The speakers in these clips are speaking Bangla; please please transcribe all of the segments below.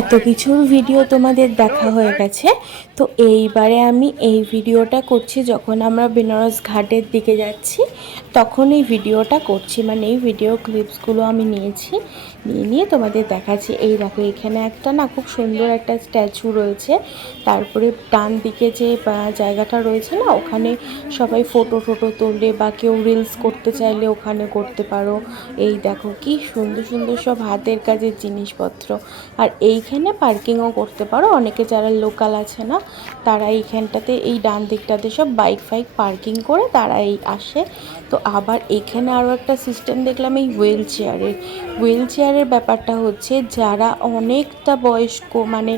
এত কিছুর ভিডিও তোমাদের দেখা হয়ে গেছে। তো এইবারে আমি এই ভিডিওটা করছি যখন আমরা বেনারস ঘাটের দিকে যাচ্ছি, তখন এই ভিডিওটা করছি, মানে এই ভিডিও ক্লিপসগুলো আমি নিয়েছি, নিয়ে তোমাদের দেখাচ্ছি। এই দেখো, এখানে একটা না খুব সুন্দর একটা স্ট্যাচু রয়েছে, তারপরে ডান দিকে যে জায়গাটা রয়েছে না, ওখানে সবাই ফটো তোলে বা কেউ রিলস করতে চাইলে ওখানে করতে পারো। এই দেখো কি সুন্দর সুন্দর সব হাতের কাজের জিনিসপত্র। আর এইখানে পার্কিংও করতে পারো, অনেকে যারা লোকাল আছে না, তারা এইখানটাতে এই ডান দিকটাতে সব বাইক ফাইক পার্কিং করে তারা এই আসে। তো আবার এখানে আরও একটা সিস্টেম দেখলাম এই হুইল চেয়ারের ব্যাপারটা হচ্ছে, যারা অনেকটা বয়স্ক, মানে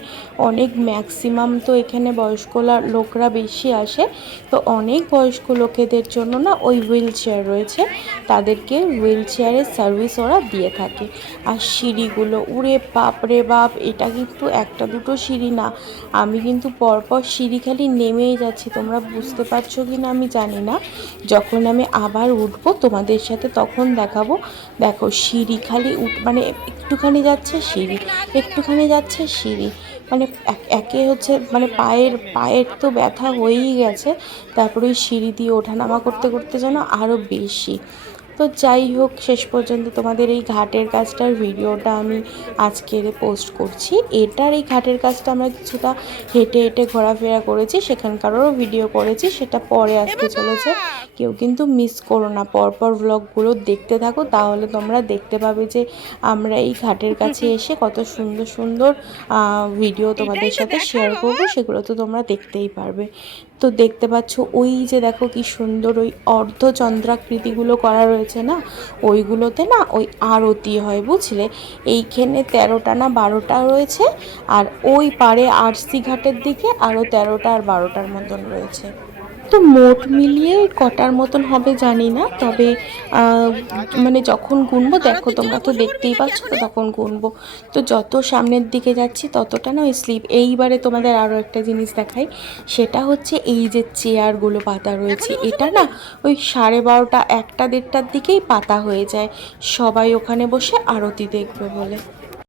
অনেক ম্যাক্সিমাম তো এখানে বয়স্ক লোকরা বেশি আসে, তো অনেক বয়স্ক লোকেদের জন্য না ওই হুইল চেয়ার রয়েছে, তাদেরকে হুইল চেয়ারের সার্ভিস ওরা দিয়ে থাকে। আর সিঁড়িগুলো উড়ে বাপ রে বাপ, এটা কিন্তু একটা দুটো সিঁড়ি না, আমি কিন্তু পরপর সিঁড়ি খালি নেমেই যাচ্ছি, তোমরা বুঝতে পারছো কি না আমি জানি না। যখন আমি আবার উঠবো তোমাদের সাথে তখন দেখাবো। দেখো সিঁড়ি খালি মানে একটুখানি যাচ্ছে সিঁড়ি, একটুখানি যাচ্ছে সিঁড়ি, মানে একে হচ্ছে মানে পায়ের তো ব্যথা হয়েই গেছে, তারপরে ওই সিঁড়ি দিয়ে ওঠানামা করতে করতে যেন আরও বেশি। তো যাই হোক, শেষ পর্যন্ত তোমাদের এই ঘাটের কাজটার ভিডিওটা আমি আজকের পোস্ট করছি। এই ঘাটের কাজটা আমরা কিছুটা হেঁটে হেঁটে ঘোরাফেরা করেছি, সেখানকারও ভিডিও করেছি, সেটা পরে আসতে চলেছে। কেউ কিন্তু মিস করো না, পরপর ব্লগগুলো দেখতে থাকো, তাহলে তোমরা দেখতে পাবে যে আমরা এই ঘাটের কাছে এসে কত সুন্দর সুন্দর ভিডিও তোমাদের সাথে শেয়ার করবো, সেগুলো তো তোমরা দেখতেই পারবে। তো দেখতে পাচ্ছ ওই যে দেখো কি সুন্দর ওই অর্ধচন্দ্রাকৃতিগুলো করা রয়েছে না, ওইগুলোতে না ওই আরতি হয়, বুঝলে। এইখানে 13টা না 12টা রয়েছে, আর ওই পারে আরসি ঘাটের দিকে আরও 13টা আর 12টার মতন রয়েছে। তো মোট মিলিয়ে কটার মতন হবে জানি না, তবে মানে যখন গুনবো, দেখো তোমরা তো দেখতেই পাচ্ছ, তো তখন গুনবো। তো যত সামনের দিকে যাচ্ছি ততটা না ওই স্লিপ। এইবারে তোমাদের আরও একটা জিনিস দেখাই, সেটা হচ্ছে এই যে চেয়ারগুলো পাতা রয়েছে, এটা না ওই 12:30 1টা 1:30টার দিকেই পাতা হয়ে যায়, সবাই ওখানে বসে আরতি দেখবে বলে।